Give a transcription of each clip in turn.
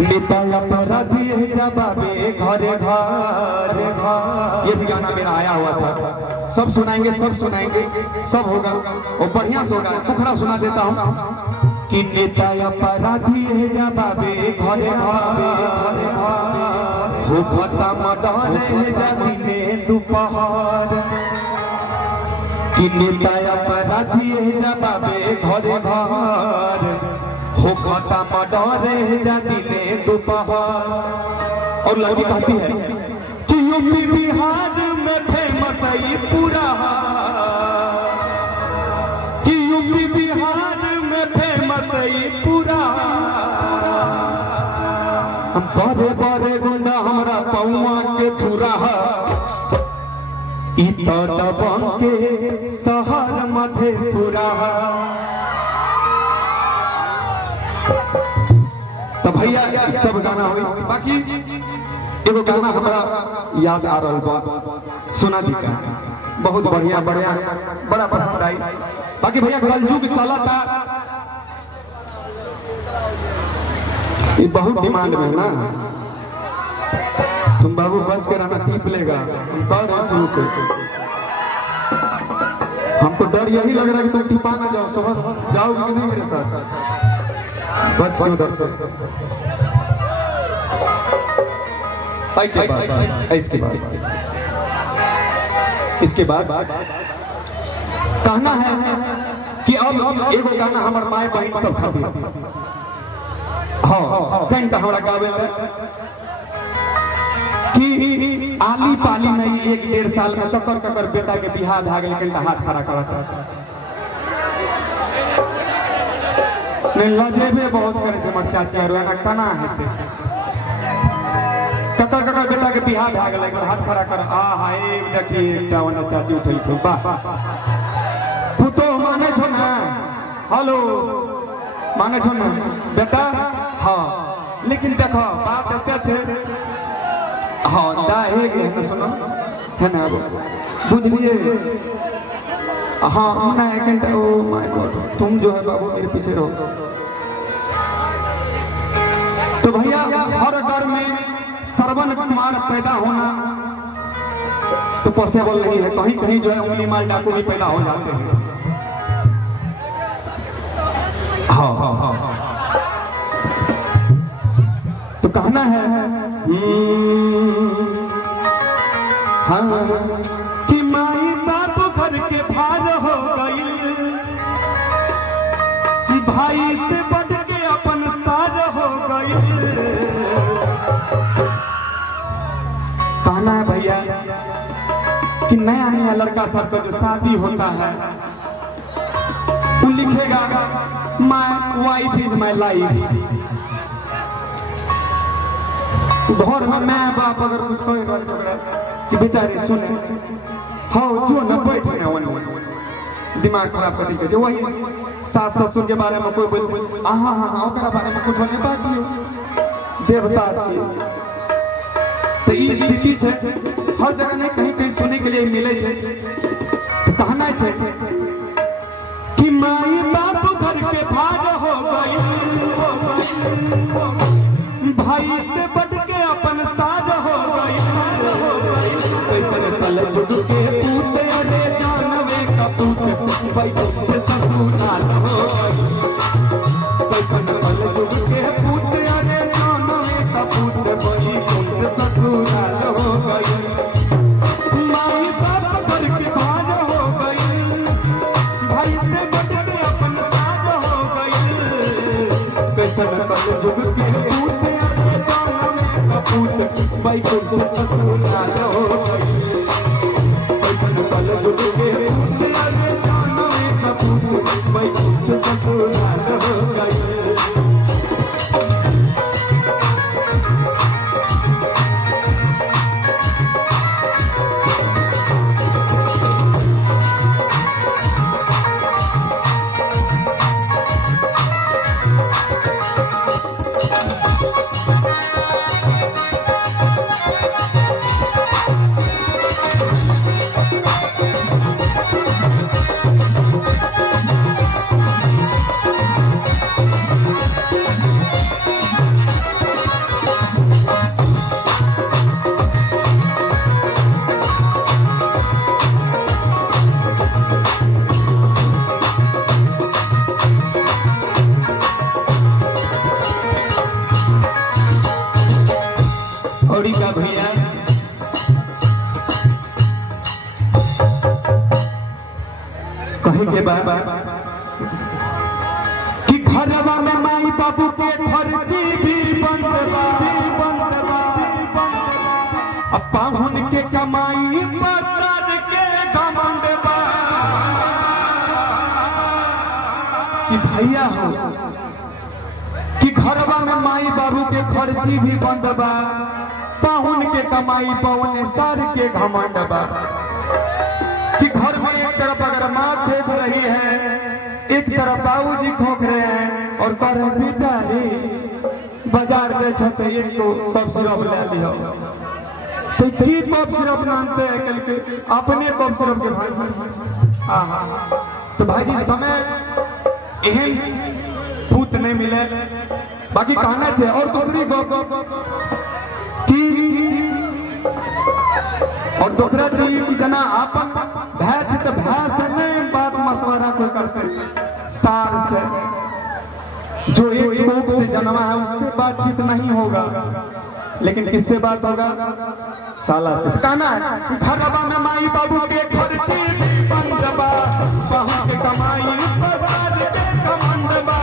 नेता अपराधी जवाबे घरे घर। ये भी गाना मेरा आया हुआ था, सब सुनाएंगे सब होगा और बढ़िया से होगा। पुखरा सुना देता हूँ कि नेता अपराधी जवाबे घरे घर हो खत्म डरे जाने दोपहर। कि नेता अपराधी जवाबे घरे घर हो खत्म डरे जाने दोपहर। और लड़की कहती है कि यूपी बिहार में फेमस है पूरा, कि यूपी बिहार में फेमस है पूरा। बड़े बड़े गुंडा हमरा पौआ के पूरा इ दबंग के शहर मधेपुरा। तो भैया सब गाना हुई, बाकी एगो गाना हमारा याद आ रहा बा, सुना दी का बहुत बढ़िया बड़ा पसंद आई। बाकी भैया कलयुग चला था, ये बहुत डिमांड में ना। तुम बाबू बच कर आना, टीप लेगा शुरू से। हमको डर यही लग रहा है कि तुम टिपा ना जाओ, समझ जाओगे कि नहीं मेरे साथ? बच के उधर से इसके बाद कहना है कि अब एगो गाना हमार माए बहन सब खातिर घंटा हमारा गावे कि आली पाली नहीं 1-1.5 साल में ककर बेटा के बिहार भाग लेकिन हाथ खड़ा करा नहीं लजेबे बहुत करे से मर चाचा रोना कना है ककर बेटा के बिहार भाग लेकिन हाथ खड़ा कर। आ हाय देखिए टावन चाची उठल खूब वाह पुतो माने छो ना, हेलो माने छो ना बेटा। हाँ लेकिन देखो बात एते छे, हाँ दाहे के तो सुनो है ना, बुझलिए? हाँ ना एक घंटा। ओ माय गॉड, तुम जो है बाबू मेरे पीछे रहो। तो भैया हर घर में श्रवण कुमार पैदा होना तो पॉसिबल नहीं है, कहीं कहीं जो है उंगली मार डाकू भी पैदा हो जाते हैं। हाँ हाँ हाँ तो कहना है हाँ कि माई बाप घर के भार हो गई, भाई से बढ़ के अपन सार हो गई। कहना है भैया कि नया लड़का सब का जो शादी होता है वो लिखेगा my wife is my life. घर में माँ बाप अगर कुछ कहे झगड़ा कि बेटा रे सुने हाँ जो न बैठे दिमाग खराब कर दी, वही सास ससुर के बारे में कोई बोल हाँ ओकरा बारे में कुछ नहीं बाजिए देवता छी। तो ये स्थिति है हर जगह नहीं कहीं सुने के लिए मिले छे। तो कहना है कि माई बाप घर के भाग हो गई, भाई से बढ़ के अपन साज हो गई। कैसे तल जुग के पूते अरे जानवे का पूते भाई से ससुराल हो गई। कैसे तल जुग के पूते अरे जानवे का पूते भाई से ससुराल हो गई। माई बाप घर के भाग हो गई, भाई से बढ़ के अपन साज हो गई। कैसे तल जुग के भाई को ससुराल हो गई। कल जुग के भाई को ससुराल हो गई। बा कि घरवा में माई बाबू के खर्ची भी बंद बा, अब पाहुन के कमाई पसार के घमंड बा कि भैया हो कि घरवा में माई बाबू के खर्ची भी बंद बा, पाहुन के कमाई पौने सार के घमंड बा कि घर में एक तरफ अगर माँ खोख रही है, एक तरफ बाबूजी खोख रहे हैं और कह रहे पिताजी बाजार से छते एक तो कप सिरप ले लियो, तो की कप सिरप नामते हैं कल के अपने कप सिरप के भाई। हाँ हाँ तो भाईजी समय एहन भूत नहीं मिले, बाकी कहना चाहिए। और दूसरी और दूसरा चीज कि जना आपन भैंस तो भैंस नहीं बात मशवरा कोई करते सार से, जो एक कोख से जन्मा है उससे बातचीत नहीं होगा, लेकिन किससे बात होगा? साला से। कहना है घरवा में माई बाबू के खर्चे बंद बा, बहू के कमाई बाजार के घमंड बा।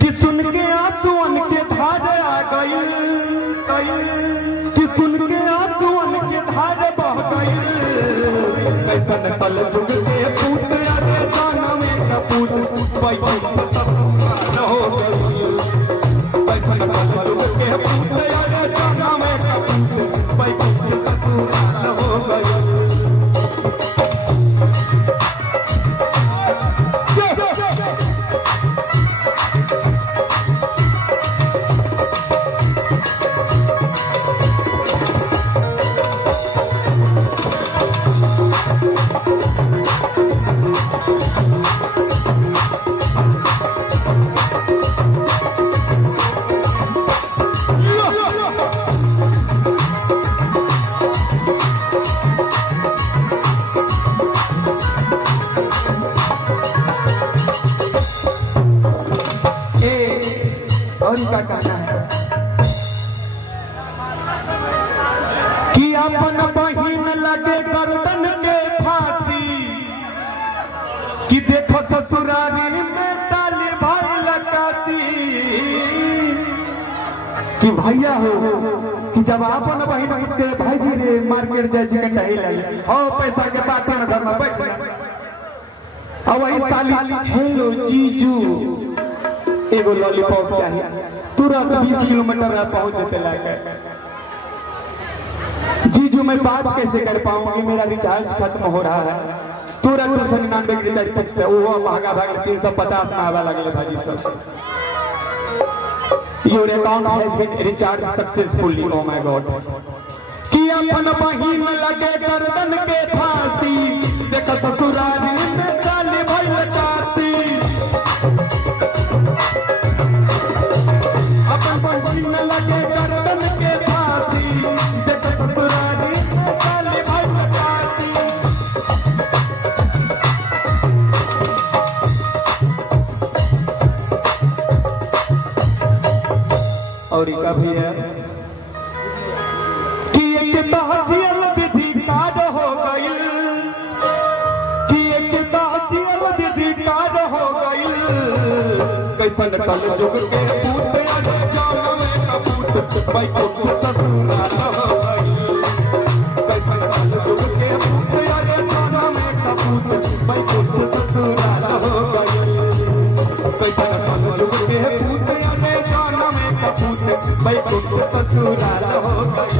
कि सुन के आंसुअन के धार आ गई, कि सुन के आंसुअन के धार बह गई, कैसन कल जुग के पूत अरे जाना में कपूत पैसा हो गई, कैसन कल जुग के पूत अरे जाना में कपूत पैसा हो गई। का कहना है कि अपन बहिन लगे गर्दन के फांसी, कि देखो ससुरारी में साली भाई लगाती, कि भैया हो कि जब अपन बहिन उठ के भाईजी रे मार्केट जाए चिकन टही लाई हो पैसा के बात में घर में बैठ और वही साली हेलो जीजू एगो लॉलीपॉप चाहिए, तुरंत 20 किलोमीटर पहुंच जेते लाके। जीजू मैं बात कैसे कर पाऊंगी, मेरा रिचार्ज खत्म हो रहा है, तुरंत 299 के रिचार्ज फिक्स है, वो महंगा भाग 350 में आवा लगले भाजी सब। Your account has been recharge successfully, oh my God. कि अपन बहिन लगे गर्दन के फांसी, देख ससुरारी में साली भइल कासी, अपन बहिन लगे गर्दन के फांसी, देख ससुरारी में साली भइल कासी। और का भी है कि एक तहजील विधि कार्ड हो गई, कि एक तहजील विधि कार्ड हो गई, कैसन कल जुग के पूत अरे जान में कपूत बैठो ससुराल हो गई, कैसन कल जुग के पूत अरे जान में कपूत बैठो ससुराल हो गई, कैसन कल जुग के पूत अरे जान में कपूत बैठो ससुराल हो गई,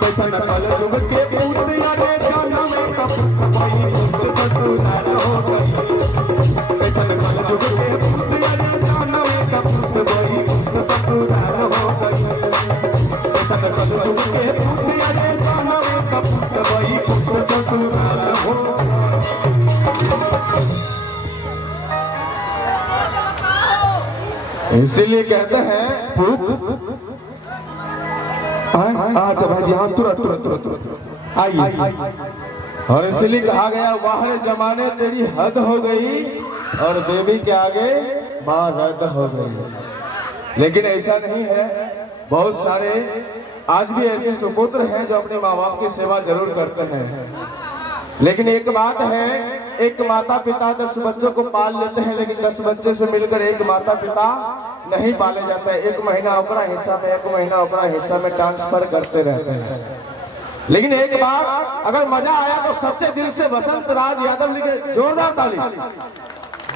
कैसन कल जुग के पूत अरे जान में कपूत बैठो ससुराल हो गई, कैसन कल जुग के पूत अरे जान में कपूत बैठो ससुराल हो गई, कैसन कल जुग के पूत अरे जान में कपूत बैठो ससुराल हो गई। इसीलिए कहते हैं अच्छा भाई जी, हाँ तुरंत तुरंत तुरंत तुरंत आइए। और इसीलिए कहा गया वाहर जमाने तेरी हद हो गई और देवी के आगे माँ रद्द हो गई। लेकिन ऐसा नहीं है, बहुत सारे आज भी ऐसे सुपुत्र हैं जो अपने माँ बाप की सेवा जरूर करते हैं। लेकिन एक बात है, एक माता पिता 10 बच्चों को पाल लेते हैं, लेकिन 10 बच्चे से मिलकर एक माता पिता नहीं पाले जाते हैं। 1 महीना अपना हिस्सा में, 1 महीना अपना हिस्सा में ट्रांसफर करते रहते हैं। लेकिन एक बार अगर मजा आया तो सच्चे दिल से वसंत राज यादव जी के जोरदार ताली,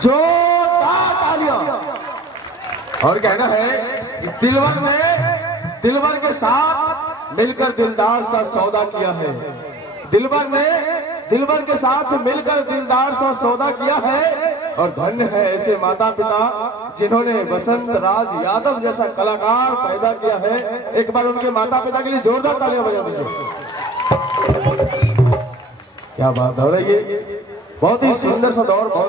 जोरदार तालियां। और कहना है दिलवर के साथ मिलकर दिलदार सा सौदा किया है। दिलवर के साथ मिलकर दिलदार सा सौदा किया है। और धन्य है ऐसे माता पिता जिन्होंने वसंत राज यादव जैसा कलाकार पैदा किया है। एक बार उनके माता पिता के लिए जोरदार तालियां बजा दीजिए। क्या बात हो रही है, बहुत ही सुंदर सा दौर, बहुत